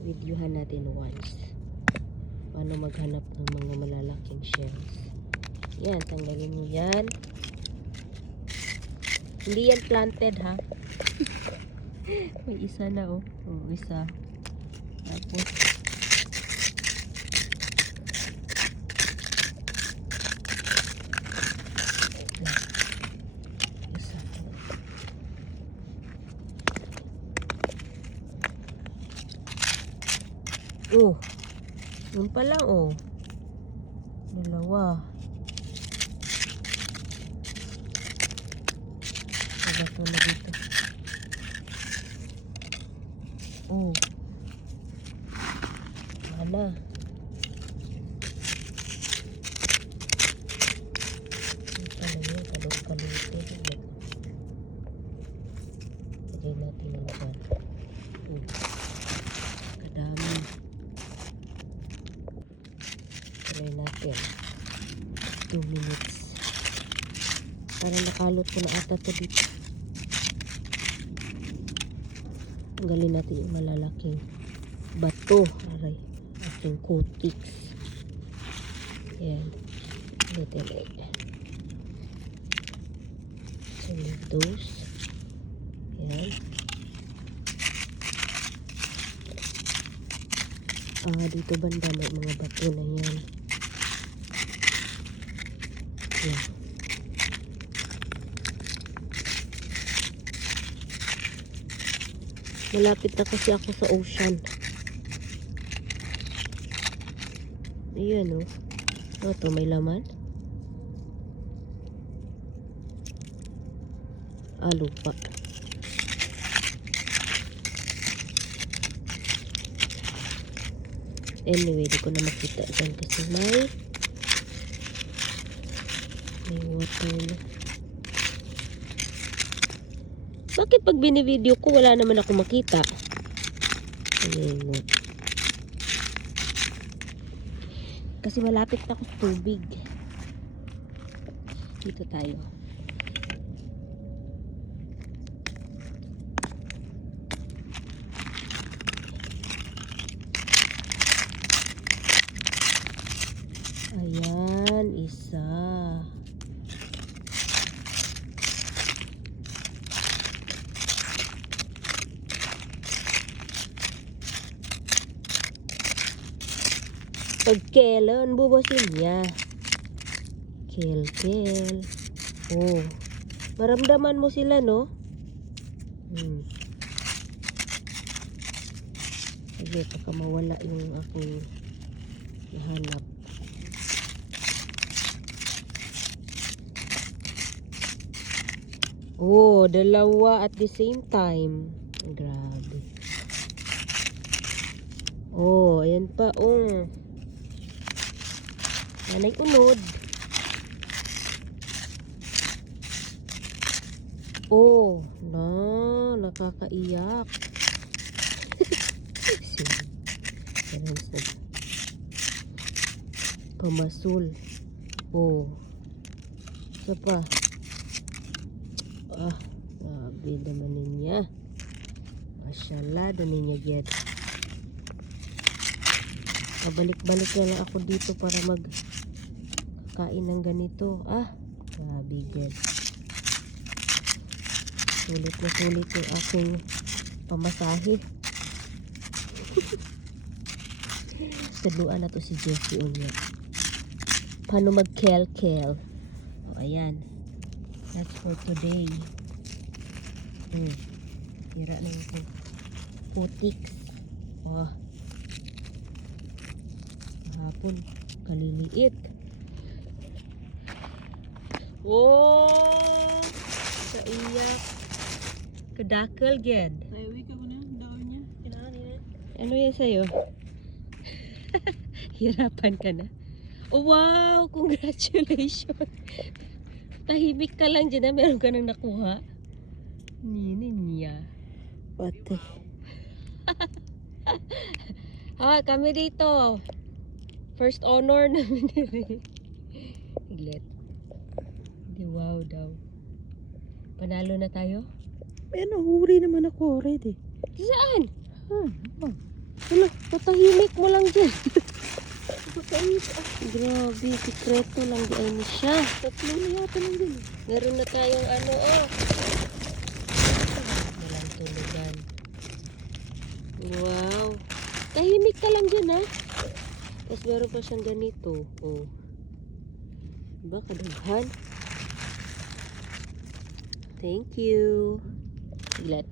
videohan natin once. Paano maghanap ng mga malalaking shells. Yan, tanggalin nyo yan. Hindi yan planted ha. May isa na oh. Oh, isa. Tapos isa. Oh. Yun pa lang oh. Dalawa. Ito na dito. Oh. Mana? Ito na yun. Kalong-kalito. Lagay natin yung dyan. Oh. Kadami. Try natin. 2 minutes. Parang nakalot ko na ata ito dito. Tanggalin natin yung malalaking bato. Aray. Aking cutics. Yan. Little egg. So, those. Yan. Dito banda may mga bato na yan. Yan. Malapit na kasi ako sa ocean. Ayan o. Oh. Ito may laman. Lupa. Anyway, di ko na makita dyan kasi may water na. Bakit pag binivideo ko wala naman ako makita? Ayun. Kasi malapit na ako sa tubig. Dito tayo. Ayan, isa. Pag kailan bubasin niya. Kel. Oh. Maramdaman mo sila, no? Sige, baka mawala yung aking nahanap. Oh, dalawa at the same time. Grabe. Oh, ayan pa. Oh. Nanay unod. Oh, nakakaiyak. Pamasul. Oh. Isa pa. Grabe naman niya. Mashallah, doon niya get. Pabalik-balik na lang ako dito para magkain ng ganito. Grabe get. Sulit na sulit yung aking pamasahe. Sadluan na to si Jessie ulit. Paano mag-kel-kel? Ayan. That's for today. Tira na yung putiks. Hapon. Kaliliit. Kaiyak. Kadakal, Ged. Uwi ka muna. Daon niya. Kailangan niya. Ano yan sa'yo? Hirapan ka na. Oh, wow! Congratulations! Tahimik ka lang dyan na meron ka nang nakuha. Niya. Pati. Kami dito. First honor namin. Iglet. Wow daw. Panalo na tayo? Huli naman ako already. Saan? Wala. Patahimik mo lang dyan. Grabe, sikreto lang di ay siya. Tatlo na yata lang din. Meron na tayong ano, oh. Walang tulugan. Wow. Tahimik ka lang dyan, ha? Tapos meron pa siyang ganito. Oh. Diba, kadaghan? Thank you. Siglat.